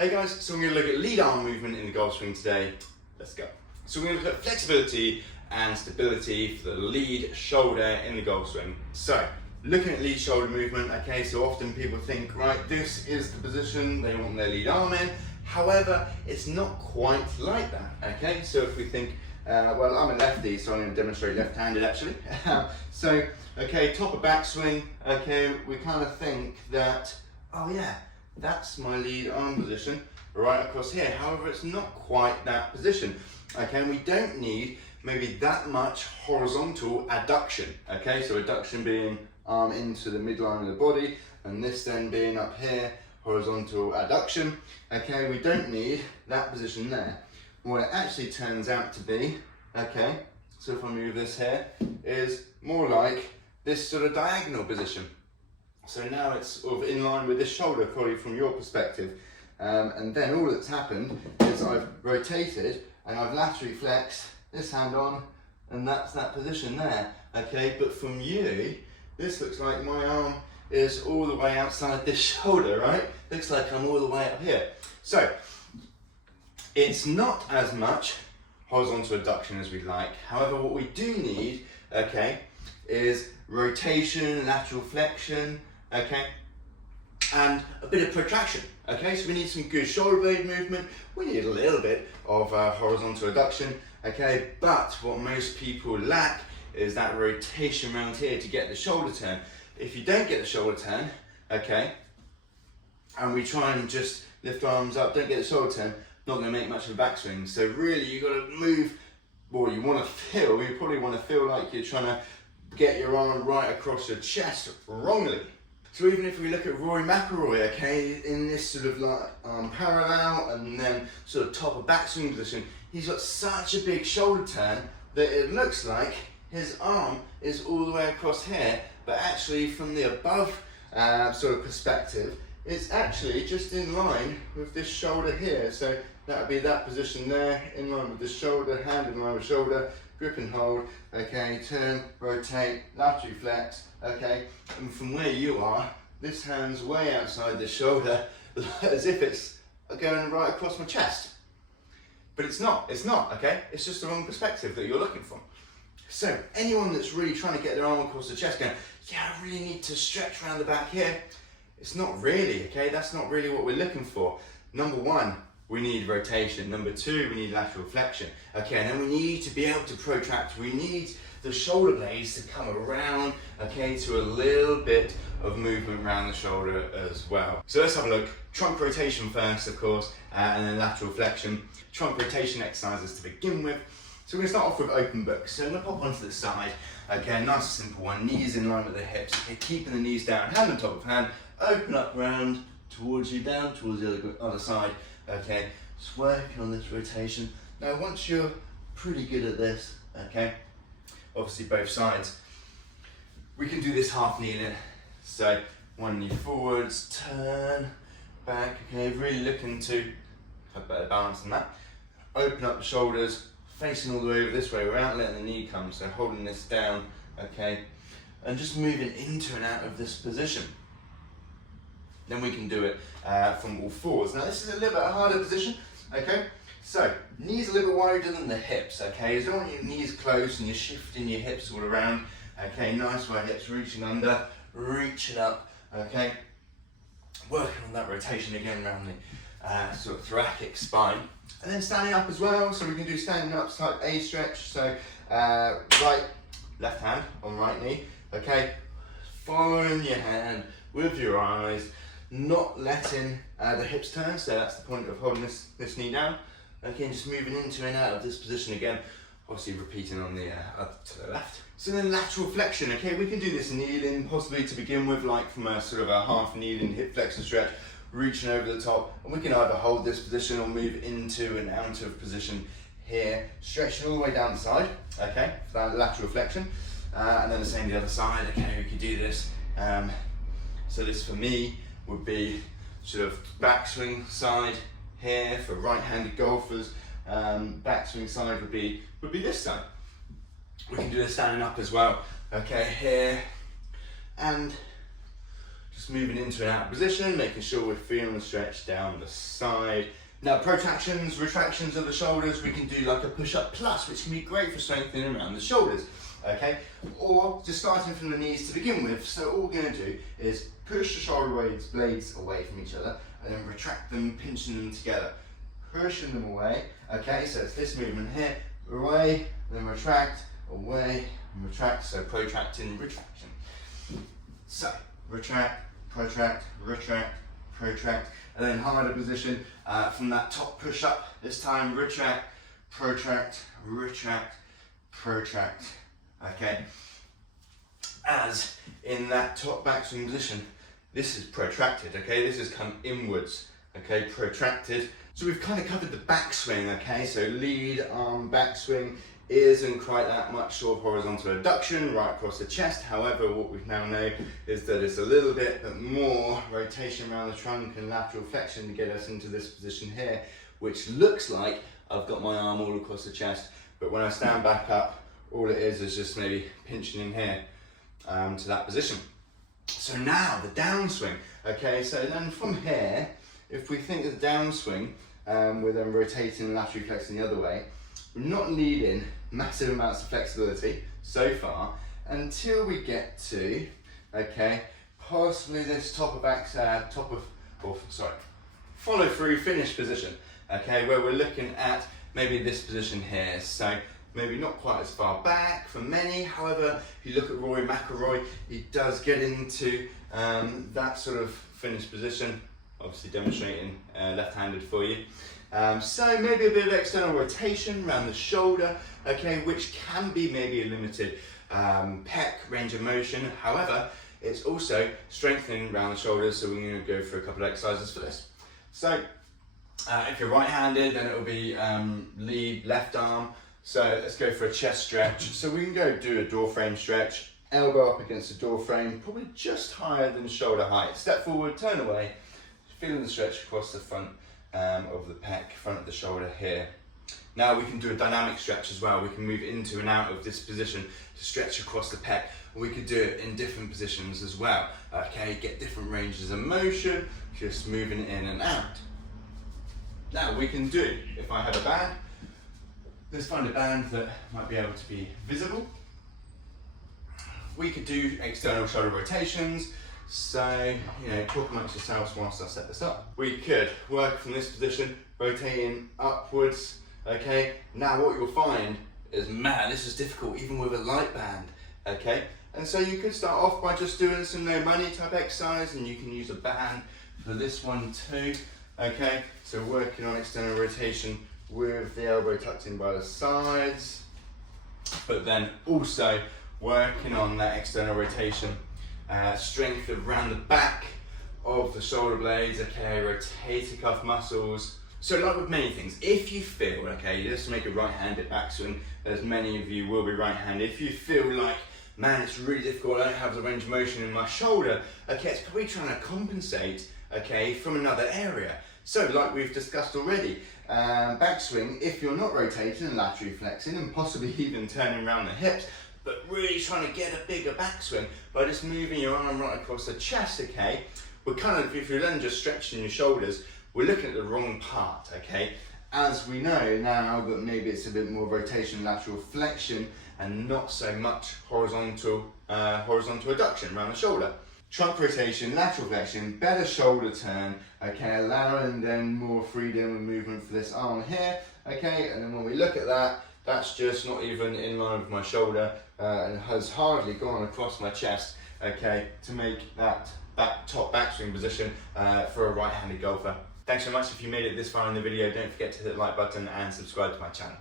Hey guys, so we're going to look at lead arm movement in the golf swing today. Let's go. So we're going to look at flexibility and stability for the lead shoulder in the golf swing. So, looking at lead shoulder movement, okay, so often people think, right, this is the position they want their lead arm in. However, it's not quite like that, okay? So if we think, well, I'm a lefty, so I'm going to demonstrate left-handed actually. So, okay, top of backswing, okay, we kind of think that, oh yeah, that's my lead arm position right across here. However, it's not quite that position, okay? And we don't need maybe that much horizontal adduction, okay? So adduction being arm into the midline of the body, and this then being up here, horizontal adduction, okay? We don't need that position there. What it actually turns out to be, okay, so if I move this here, is more like this sort of diagonal position. So now it's sort of in line with this shoulder, probably from your perspective. And then all that's happened is I've rotated and I've laterally flexed this hand on, and that's that position there, okay? But from you, this looks like my arm is all the way outside this shoulder, right? Looks like I'm all the way up here. So, it's not as much horizontal adduction as we'd like. However, what we do need, okay, is rotation, lateral flexion, okay, and a bit of protraction, okay? So we need some good shoulder blade movement, we need a little bit of horizontal adduction, okay? But what most people lack is that rotation around here to get the shoulder turn. If you don't get the shoulder turn, okay, and we try and just lift arms up, don't get the shoulder turn, not gonna make much of a backswing. So really you gotta move, or you probably wanna feel like you're trying to get your arm right across your chest wrongly. So even if we look at Rory McIlroy, okay, in this sort of like parallel and then sort of top of backswing position, he's got such a big shoulder turn that it looks like his arm is all the way across here, but actually from the above sort of perspective, it's actually just in line with this shoulder here. So that would be that position there, in line with the shoulder, hand in line with shoulder, grip and hold, okay, turn, rotate, laterally flex, okay, and from where you are, this hand's way outside the shoulder, as if it's going right across my chest. But it's not, okay? It's just the wrong perspective that you're looking for. So, anyone that's really trying to get their arm across the chest going, yeah, I really need to stretch around the back here, it's not really, okay? That's not really what we're looking for. Number one, we need rotation. Number two, we need lateral flexion. Okay, and then we need to be able to protract. We need the shoulder blades to come around, okay, to a little bit of movement around the shoulder as well. So let's have a look. Trunk rotation first, of course, and then lateral flexion. Trunk rotation exercises to begin with. So we're gonna start off with open book. So I'm gonna pop onto the side, okay, nice simple one, knees in line with the hips, okay, keeping the knees down, hand on top of hand, open up round towards you, down towards the other side, okay, just working on this rotation. Now once you're pretty good at this, okay, obviously both sides, we can do this half kneeling. So one knee forwards, turn, back, okay, really looking to have better balance than that. Open up the shoulders, facing all the way over this way without letting the knee come, so holding this down, okay, and just moving into and out of this position. Then we can do it from all fours. Now this is a little bit harder position, okay? So, knees a little bit wider than the hips, okay? You don't want your knees close and you're shifting your hips all around, okay? Nice wide hips, reaching under, reaching up, okay? Working on that rotation again around the sort of thoracic spine. And then standing up as well, so we can do standing up type A stretch. So, left hand on right knee, okay? Following your hand with your eyes, not letting the hips turn, so that's the point of holding this knee down. Okay, and just moving into and out of this position again, obviously repeating on the up to the left. So then lateral flexion, okay, we can do this kneeling, possibly to begin with, like from a sort of a half kneeling hip flexor stretch, reaching over the top, and we can either hold this position or move into and out of position here, stretching all the way down the side, okay, for that lateral flexion, and then the same the other side, okay, we can do this. So this for me would be sort of backswing side here for right-handed golfers. Backswing side would be this side. We can do this standing up as well. Okay, here, and just moving into an out position, making sure we're feeling the stretch down the side. Now protractions, retractions of the shoulders, we can do like a push-up plus, which can be great for strengthening around the shoulders, okay? Or just starting from the knees to begin with. So all we're gonna do is push the shoulder blades away from each other and then retract them, pinching them together, pushing them away, okay? So it's this movement here, away, then retract, away, and retract, so protracting, retraction. So retract, protract, retract, protract, and then harder position from that top push up. This time retract, protract, retract, protract. Okay. As in that top backswing position, this is protracted. Okay, this has come inwards. Okay, protracted. So we've kind of covered the backswing. Okay, so lead arm backswing isn't quite that much sort of horizontal adduction right across the chest. However, what we now know is that it's a little bit more rotation around the trunk and lateral flexion to get us into this position here, which looks like I've got my arm all across the chest, but when I stand back up, all it is just maybe pinching in here to that position. So now the downswing. Okay, so then from here, if we think of the downswing, we're then rotating and laterally flexing the other way. We're not needing massive amounts of flexibility so far until we get to, okay, possibly this follow through finish position, okay, where we're looking at maybe this position here. So maybe not quite as far back for many. However, if you look at Rory McIlroy, he does get into that sort of finish position, obviously demonstrating left-handed for you. So maybe a bit of external rotation around the shoulder, okay, which can be maybe a limited pec range of motion. However, it's also strengthening around the shoulders, so we're going to go for a couple of exercises for this. So if you're right-handed, then it will be lead left arm. So let's go for a chest stretch. So we can go do a door frame stretch, elbow up against the door frame, probably just higher than shoulder height. Step forward, turn away, feeling the stretch across the front of the pec, front of the shoulder here. Now we can do a dynamic stretch as well. We can move into and out of this position to stretch across the pec. We could do it in different positions as well. Okay, get different ranges of motion, just moving in and out. Now we can do, if I had a band, let's find a band that might be able to be visible. We could do external shoulder rotations. So, you know, talk amongst yourselves whilst I set this up. We could work from this position, rotating upwards, okay? Now what you'll find is, man, this is difficult even with a light band, okay? And so you could start off by just doing some no money type exercise, and you can use a band for this one too, okay? So working on external rotation with the elbow tucked in by the sides, but then also working on that external rotation. Strength around the back of the shoulder blades, okay, rotate the cuff muscles. So like with many things, if you feel, okay, just make a right-handed backswing, as many of you will be right-handed, if you feel like, man, it's really difficult, I don't have the range of motion in my shoulder, okay, it's probably trying to compensate, okay, from another area. So like we've discussed already, backswing, if you're not rotating and laterally flexing and possibly even turning around the hips, but really trying to get a bigger backswing by just moving your arm right across the chest, okay? We're kind of, if you're then just stretching your shoulders, we're looking at the wrong part, okay? As we know now that maybe it's a bit more rotation, lateral flexion, and not so much horizontal adduction around the shoulder. Trunk rotation, lateral flexion, better shoulder turn, okay, allowing then more freedom and movement for this arm here, okay? And then when we look at that, that's just not even in line with my shoulder and has hardly gone across my chest, okay, to make that top backswing position for a right-handed golfer. Thanks so much. If you made it this far in the video, don't forget to hit the like button and subscribe to my channel.